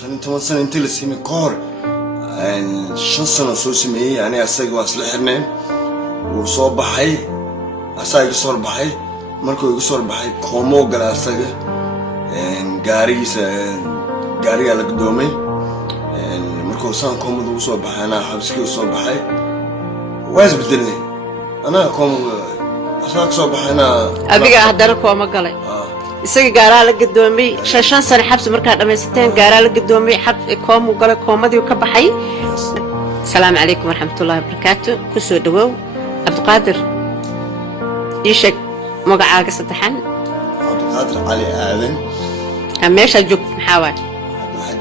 شان 8 سنة انت اللي سيمي كور يعني 5 سنة soo sameeyay يعني asaga waa isla xirneen wuu soo baxay asaga igu soo baxay markuu igu soo baxay koomo galay asaga gaariga la guddoomay markuu saan koomada ugu soo baxayna xabsiga soo baxay waa isbedelay ana koomo asaga soo baxayna adiga hadar kooma galay isaga gaaraa la guddoomay 5 sano xabsi markaa dhameysteen gaaraa la guddoomay koomo galay koomadii ka baxay السلام عليكم ورحمة الله وبركاته كسو دواو عبد القادر يشك مقعاق ستحن عبد القادر علي آذن ماشا جوك محاوال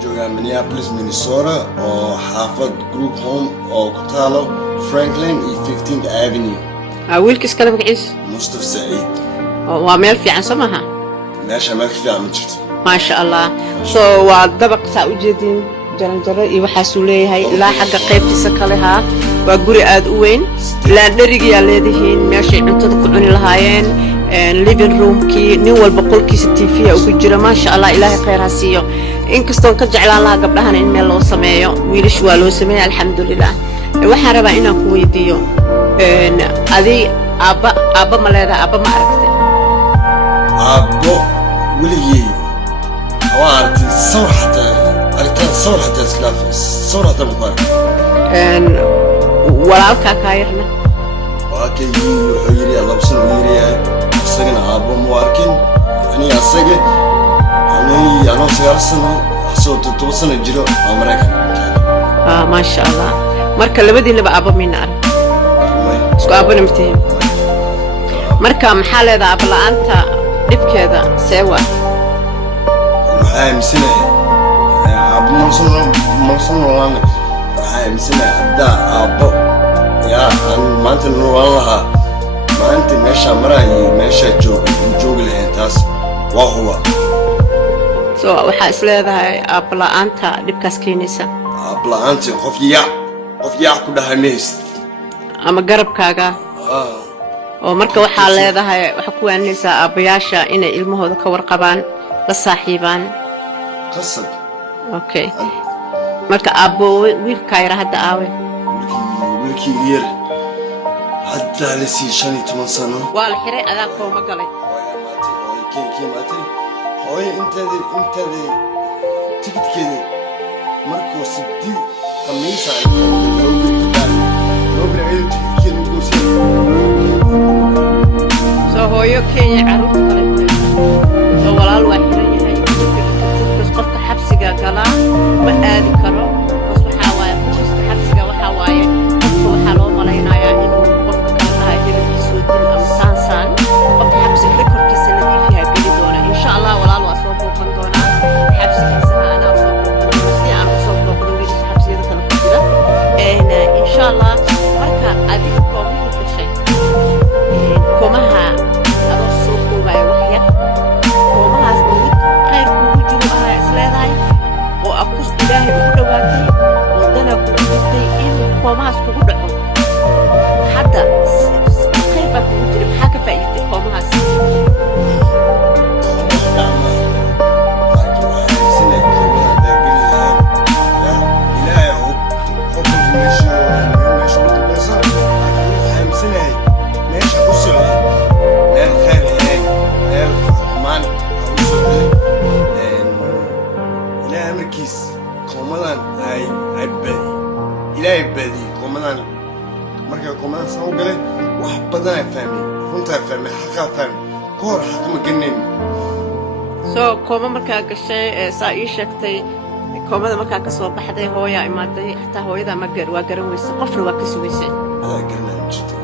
جوغا مينيابوليس مينيسوتا أو حافظ جروب هوم أو كتالو فرانكلين 15th Avenue ويلكس كلامك عيس مصطفى سعيد وعمل في عن سماها ماشا مالك في عم جرت ما شاء الله ودبق ساوجدين جرى iyo waxa soo leeyahay ilaa xagga qaybtiisa kale waa guri aad u weyn la dhariga leedahay meesha cuntada ku cuni lahaayeen living room ki nin walba qolkiisa TV ugu jira ma sha Allah ilaahay khayr ha siiyo inkastoo ka jeclaan lahaa gabdhahan in meel loo sameeyo wiilish waa loo sameeyay alxamdulillah waxaan rabaa inaan ku weydiiyo adi aba ma leedahay aba ma aragtay abo weligii waanti sawxata صور حتى اسلاف صور حتى مقارن walaalka ka yarna waakay yiri Allah bisoo yiri asagana aabo muarkin ani asaga ano siyaasano soo toosana jiro Amerika ma sha Allah marka labadiinaba aabo min arag isku aabo nimteen marka maxaa leedahay aabo la'aanta dibkeeda seewa waxay misanay مرسل وانا هاي مسنا دا ابو يا ما انت نورها ما انت ماشي مراي ماشي جوج لهنتاس وهو سو waxa isleedahay abla anta dibkaas keenaysa abla anta qof yaa ku dhahaneys ama garabkaaga oo marka waxa leedahay waxa ku waanaysa abayaasha inay ilmahooda ka warqabaan la saaxiibaan qasab اوكي marka abo wiilka yar hadda aawe wiilkii yar hadda la sii 15 sano waa la xiray adaa kooma galay hooy intade tikidkeeda markuu sidii qamiisa loo bilaabay tikidkeeda ugu soo hooyo Kenya carruurta kale soo walaal waa xiray qofka xabsiga gala ma aadi karo waxa waaye qofka xabsiga waxa waaye waxa loo malaynayaa inuu qofka kala tahay jiladiisu dil ama saansan qofka xabsiga rekorkiisa la diifiyaa gali doona insha Allah walaal waa soo booqan doona xabsigiisa ana soo booqan si aan soo booqdo wiilka xabsiga kala ku jira insha Allah marka adiga koomihii ka shay koomaha adoo soo koobay wax yar koomahaas khayr ku jiro leedahay oo aqoos ilaahay ugu dhawaatay wadana ku dhistay in koomahaas kugu dhaco hadda qayb ku jira maxaa ka faa'iiday koomahaas إلهي بدي كمان مركب كمان سووا قلة وحبذا فهمي كنت فهمي حقا فهمي كور حق مجنن سو كوما مركب كشيء سايشك تي كوما مركب كسوة بحدي هويا إماتي حتى هويا ده مجر وجر ويس قفل وكسويسة هذا جرنا جدا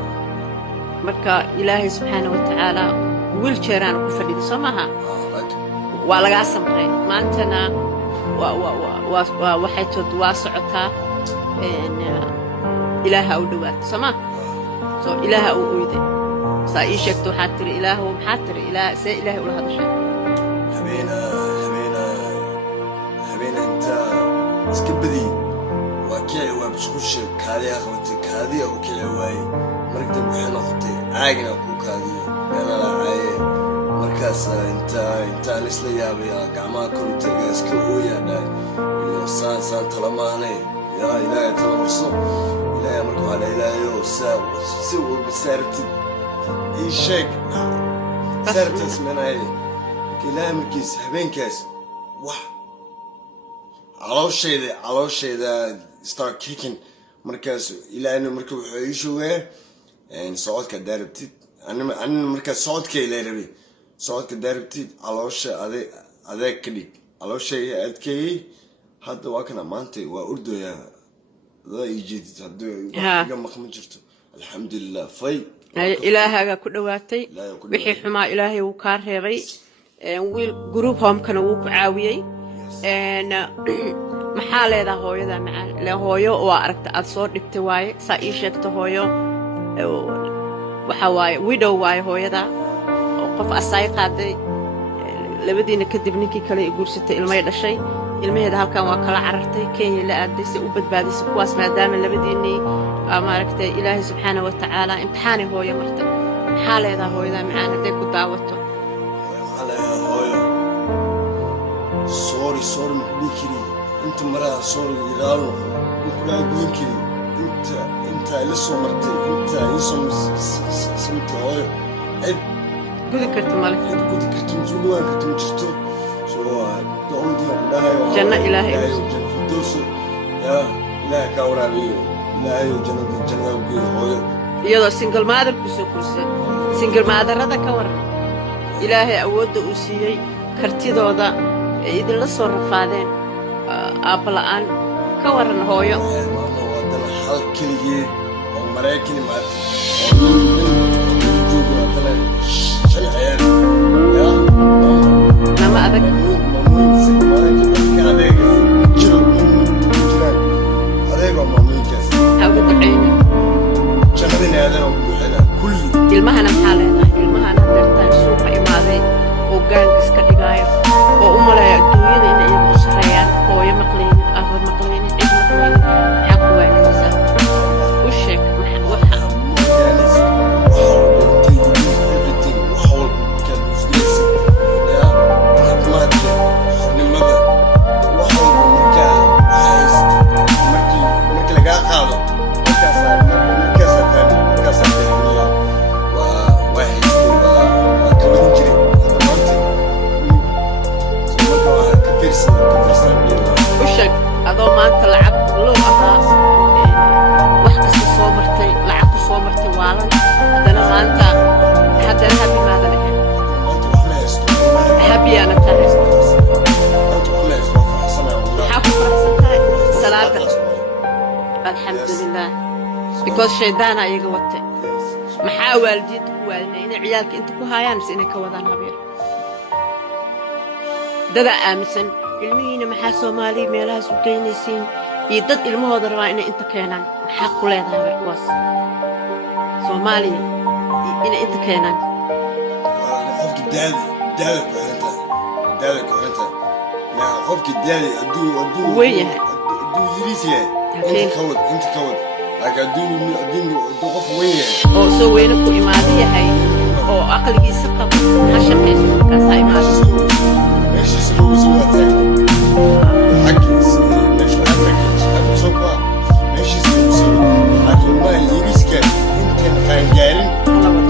مركب إلهي سبحانه وتعالى ويلشيران وكفردي سماها ولا قاسم خير ما أنتنا وحيتود واسعتها إن إله أودوات سما سو إله أودي سايشك تو حاتر إله ومحاتر إله سي إله ولا هذا الشيء حبينا أنت اسكبدي وكيع وبشخش كادي أخوتي كادي أو كيع واي مركب وحنا أختي عاجنا أكو كادي أنا لا عاي مركز انت لسه يا جماعه كنت اسكو يا سان تلماني يا الهي تلمرسو الهي مركو على الهي سو بسارتي اي شيك سارت اسمنا ايه الهي مركيس هبين كاس واه على شيء ده start kicking مركز الى انه مركو يشوه يعني صعود كداربتي انا مركز صعود كي الى ربي صعود كداربتي على شيء هذا كدي على شيء ادكي هذا واكنا مانتي واردو يا ذا يجي هذا ما خمجرته الحمد لله في إلهي ku dhawaatay wixii xumaa Ilaahay uu ka reebay wiil group home kana uu ku caawiyay maxaa leedahay hooyada macaan la hooyo oo aragta aad soo dhigtay waaye saa ii sheegto hooyo waxa waaye widow waaye hooyada oo qof asay qaaday labadiina kadib ninkii kale ay guursatay ilmay dhashay ilmaheeda halkan waa kala carartay Kenya la aaday si u badbaadisay kuwaas maadaama labadiinii maaragtay Ilaahay subhanahu wa ta'ala imtixaan hooyo marta maxaa leedahay hooyada macaan haday ku daawato sorry بكري انت مرة sorry يرالو كنا يقولون كري انت لسه مرتي انت لسه سمت هاي قد كرت مالك قد كرت مجنون كرت مجتو شو دوم دي الله جنة إلهي جنة فردوس يا لا كورابي لا جنة وبي هاي يلا single mother كسوكرسي single mother هذا كور إلهي أود أسيء كرتيدودا إذا لا صار فادين أبلان كورن هويو ماما ودنا حال كليه ومراكني مات شنو عيال يا لما أذك ilmahana maxaa leedahay ilmahana dartaan suuqa imaaday oo gaangis ka dhigaayo oo u malaya adduunyada inay iyagu sareeyaan hooyo maqlaynin aba maqlaynin cid maqlaynin maxaa ku waanaysaa u sheeg waxa adoo maanta lacag loo ahaa wax kasta soo martay lacag ku soo martay waalan hadana maanta haddana habi maada leh habi ana tahay maxaa ku faraxsantahay salaada alxamdulilah because shaydaana iyaga watay maxaa waalidiinta ku waalina inay ciyaalka inta ku haayaan mise inay ka wadaan habeer dada aaminsan ilmihiina maxaa Soomaaliya meelahaas u geynaysiin iyo dad ilmahooda rabaa inay inta keenaan maxaa ku leedahay warkaas Soomaaliya inay inta keenaan qofki daada ku xiranta ma qofki daada aduu weeyahay aduu yirisiye inta kawad laakiin aduu qof weeyahay oo soo weyna ku imaadayahay oo aqligiisa qabo ha shaqeyso markaas ha imaado ماشي سلوزي واتاك حكيس ماشي عفرك شوفا ماشي سلوزي لكن ما يريسك يمكن خانجارين كمان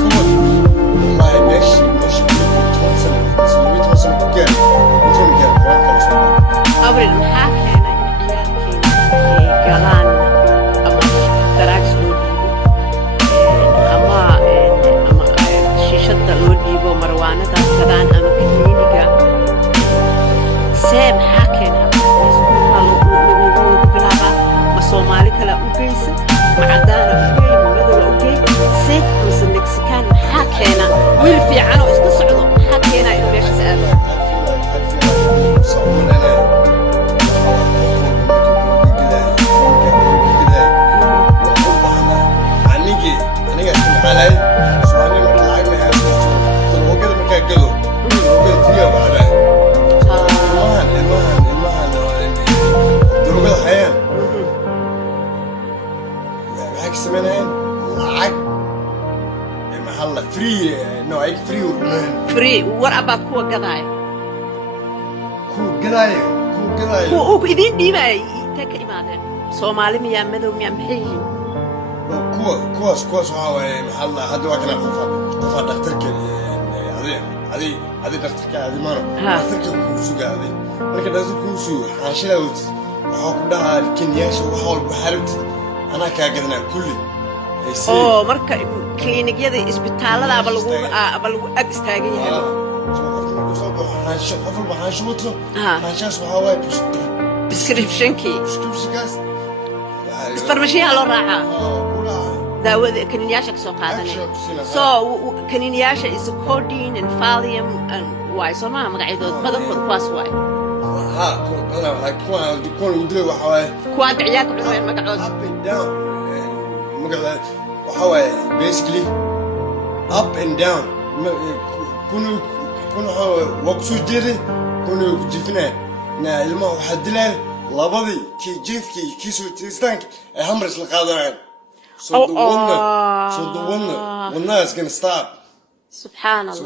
والله ماشي توصل سلوي توصل بكام يمكن كان كمان قبل المحاكمة عيالكي قالان أما دراكس لوديبو أما شيشة لوديبو مروانة كذان أما كنينيكا سام حاكينا اسمها لو بلابا ما سومالي كلا اوكيس معدانا اوكي ولادو اوكي سيد مس مكسيكان حاكينا ويل في عنو اسك سocdo حاكينا انو ميش ساده aniga isticmaalay su'aalo marka lacag ma haysto talooqada marka galo talooqada fiya waxba دروب الحياة معك سمنين معك المحل فري نو no ay free free war about kuwa gadaay ku gadaay ku idin dhiibay taka imaadeen Soomaali miyaa madow miyaa maxay kuwaas waxa waaye maxalla hadda waa kana qofa dhakhtarka adi dhakhtarka adi maano dhakhtarka ku sugaaday marka dhakhtarka ku sugo xaashada waxa ku dhahaa kinyaasha wax walba xarabti ana ka gadana kulli oo marka kliinigyada isbitaalada aba lagu ag istaagan yahay qof walba xaasho wato xaashaas waxa waaye prescriptionkaas farmashiyaha loo raacaa daawada kaniiniyaasha ka soo qaadanay so kaniiniyaasha is codeine and Valium and why so ma magacadood badankood kuwaas waay kuwan udilay waxa waaye kuwa ciyaarka cunaya magacood up and down magacada waxa waaye basically up and down kunu waqsoo jeeday kunu jifinay na ilmaha waxa dilay labadii kii jiifkii kii soo jeestaanka ay hamris la qaadaan so the one is going to stop subhanallah so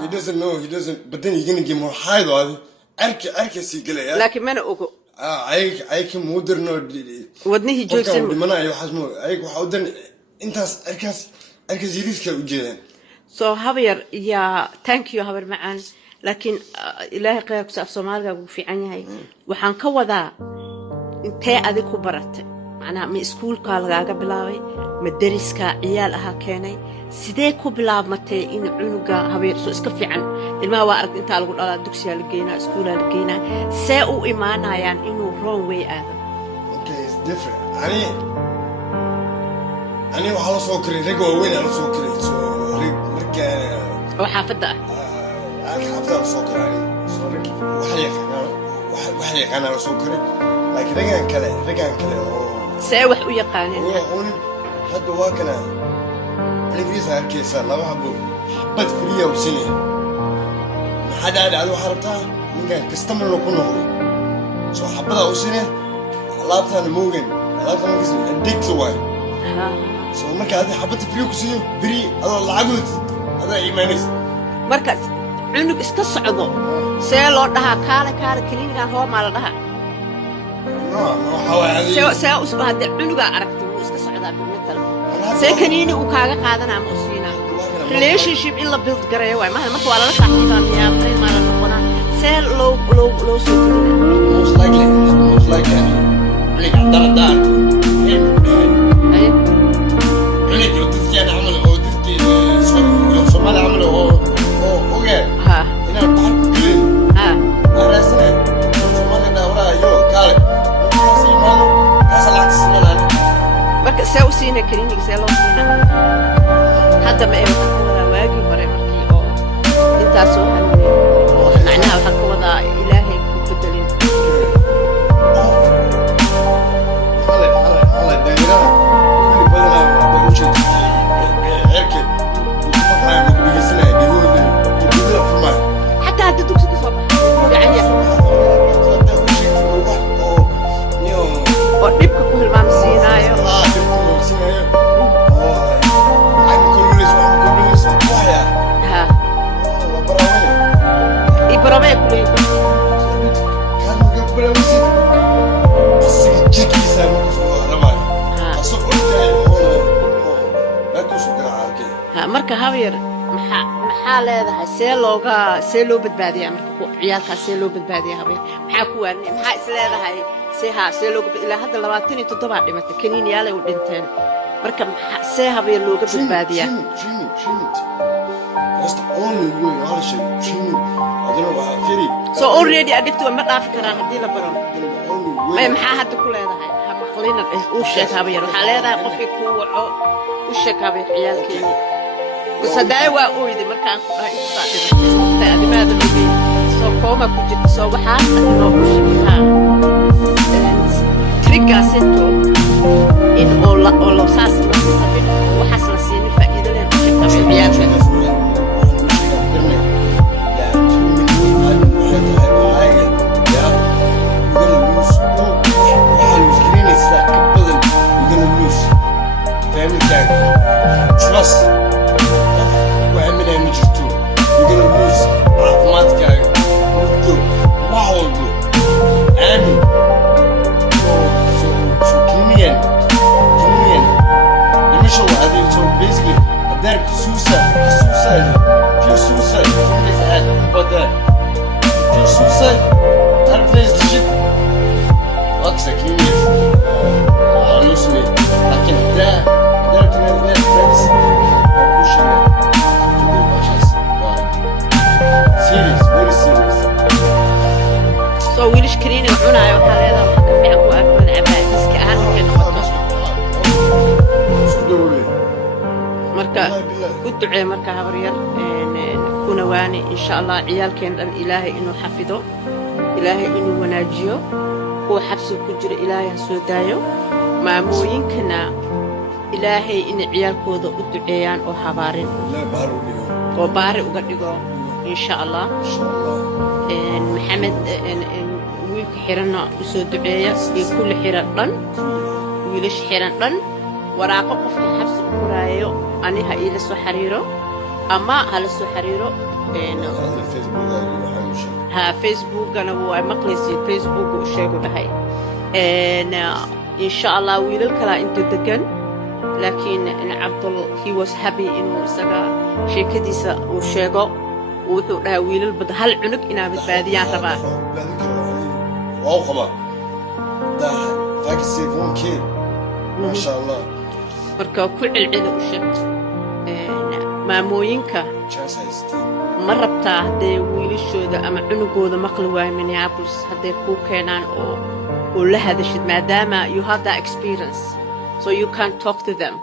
he doesn't but then he's going to get more high though arka si galaya laakiin mana ogo ay ka mudirno wadnihi joogsan mana ay waxas mo ay waxa u dan intaas arkaas yiriska u jeedaan so habar ya thank you habar macaan laakiin ilaahay qeybka af Soomaaliga ugu fiican yahay waxaan ka wadaa intee adig ku baratay macnaha ma iskuulka lagaaga bilaabay ma dariska ciyaal aha keenay sidee ku bilaabmatay in cunuga habeer soo iska fiican ilmaha waa arag inta lagu dhalaa dugsiga la geeyna iskuulka la geeyna see u imaanayaan inuu wrong way aado okay it's different ani waxa la soo koray rag waaweyn la soo koray so marka xaafada xaafada la soo koray so waxay yaqaan la soo koray laakiin ragaan kale oo see wax u yaqaaneen hadda waa kana Ingiriis arkaysa laba habo bad free oo sinay maxaa dhacay harta ninkan customer loo ku noqdo soo habada oo sinay alaabtan moogan alaabtan is addict way soo marka aad habada free ku sinay free adoo lacagud ada iimaanaysa marka cunug iska socdo see loo dhahaa kaale kaliinigan hoo ma la dhahaa see usoo hadda cunuga aragtay uu iska socdaa bilmetal see kaniini uu kaaga qaadanaa ma usiinaa relationship in la build gareeyo waay marka waa lala saaxiibaa miyaa friend ma la noqonaa see loo soo gelina most likely like dara يعني جودتي أنا عمل جودتي Soomaali عمل أوكي هنا بعرف كلين أنا سنة Soomaali دورة يو كارك marka see u siina kaliiniga see loo siina hadda ma waxaan ka wadaa waagii hore markii oo intaas soo hanuunay oo macnaha waxaan ka wadaa ilaahay ku bedelin حتى هذا دكتور صباح ودبك كل ما مسينايو ها إبرامي كله كان مقبل بس جيت لسان ها marka habeer maxaa leedahay see loo badbaadiyaa marka ciyaalka see loo badbaadiyaa habeer maxaa ku waan maxaa is leedahay see loo ilaa hadda 27 dhimatay kaniiniyaal ay u dhinteen marka see habeer looga badbaadiyaa that's the only way all shit I don't know how firi so already addicted ma dhaafi karaan hadii la baro maxaa hadda ku leedahay ha maqlina uu sheeg habeer waxa leedahay qofkii ku waco u sheeg habeer ciyaalkeena وصداي وأويدي مركان كلها إتصادم تأدي ما هذا اللي سو كوما كوجت سو بحاس إنه وشها تريكا ستو إن أول ساس بس سبب وحصل سين فائدة لنا شكله في حياتنا Trust. udducee marka habaryar kuna waani insha Allah ciyaalkeen dhan ilaahay inuu xafido ilaahay inuu wanaajiyo kuwa xabsi ku jira ilaahay ha soo daayo maamooyinkana ilaahay in ciyaalkooda u duceeyaan oo habaarin oo baari uga dhigo insha Allah maxamed wiilka xiranna u soo duceeya iyo kulli xiran dhan wiilash xiran dhan waraaqo qofkii xabsi u qoraayo aniga ila soo xariiro ama hala soo xariiro ها فيسبوك أنا مقلسي فيسبوك وشيء هاي إن شاء الله ويل الكلا أنت دقن لكن إن عبد الله he was happy إنه سجى شيء كديسة وشيء وده ويل البد هل عنك إنا بتباديان ربع واو خبر ده فاك السيفون كيل ما شاء الله بركة كل العيد وشيء maamoyinka ma rabtaa hadday wiilashooda ama cunugooda maqli waayo Minneapolis hadday kuu keenaan oo la hadashid maadaama you have that experience so you can talk to them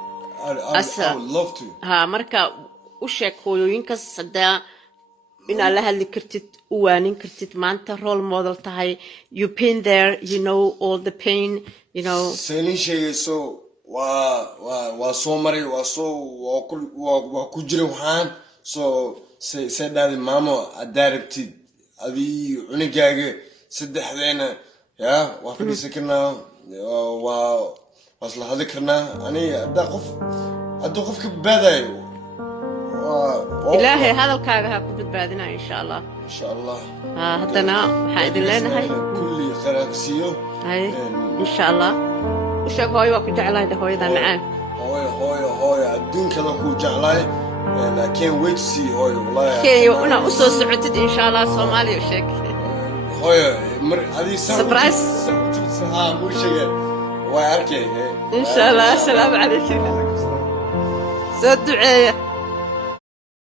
I would love to marka u sheeg hooyooyinkaas haddaa inaad la hadli kartid u waanin kartid maanta role model tahay you been there you know all the pain you know so waa soo maray waa ku jira waxaan soo say dhaadi maamo haddaa rabtid adii cunugaaga saddexdeena yaa waa fadhiisan karnaa waa isla hadli karnaa aniga hadduu qof ka badbaadayo ilaahay hadalkaaga ha ku badbaadinaa insha Allah haddana waxaan idin leenahay kulli kharaagsiyo insha Allah وشاك هاي وأكو جعلاي ده هاي ده معاه هاي الدين كذا كو جعلاي and I can't wait to see هاي والله كي وأنا أصلا سعودت إن شاء الله صومالي وشاك هاي هذه سبرايز مو شيء وعاركي إن شاء الله السلام عليكم سد دعية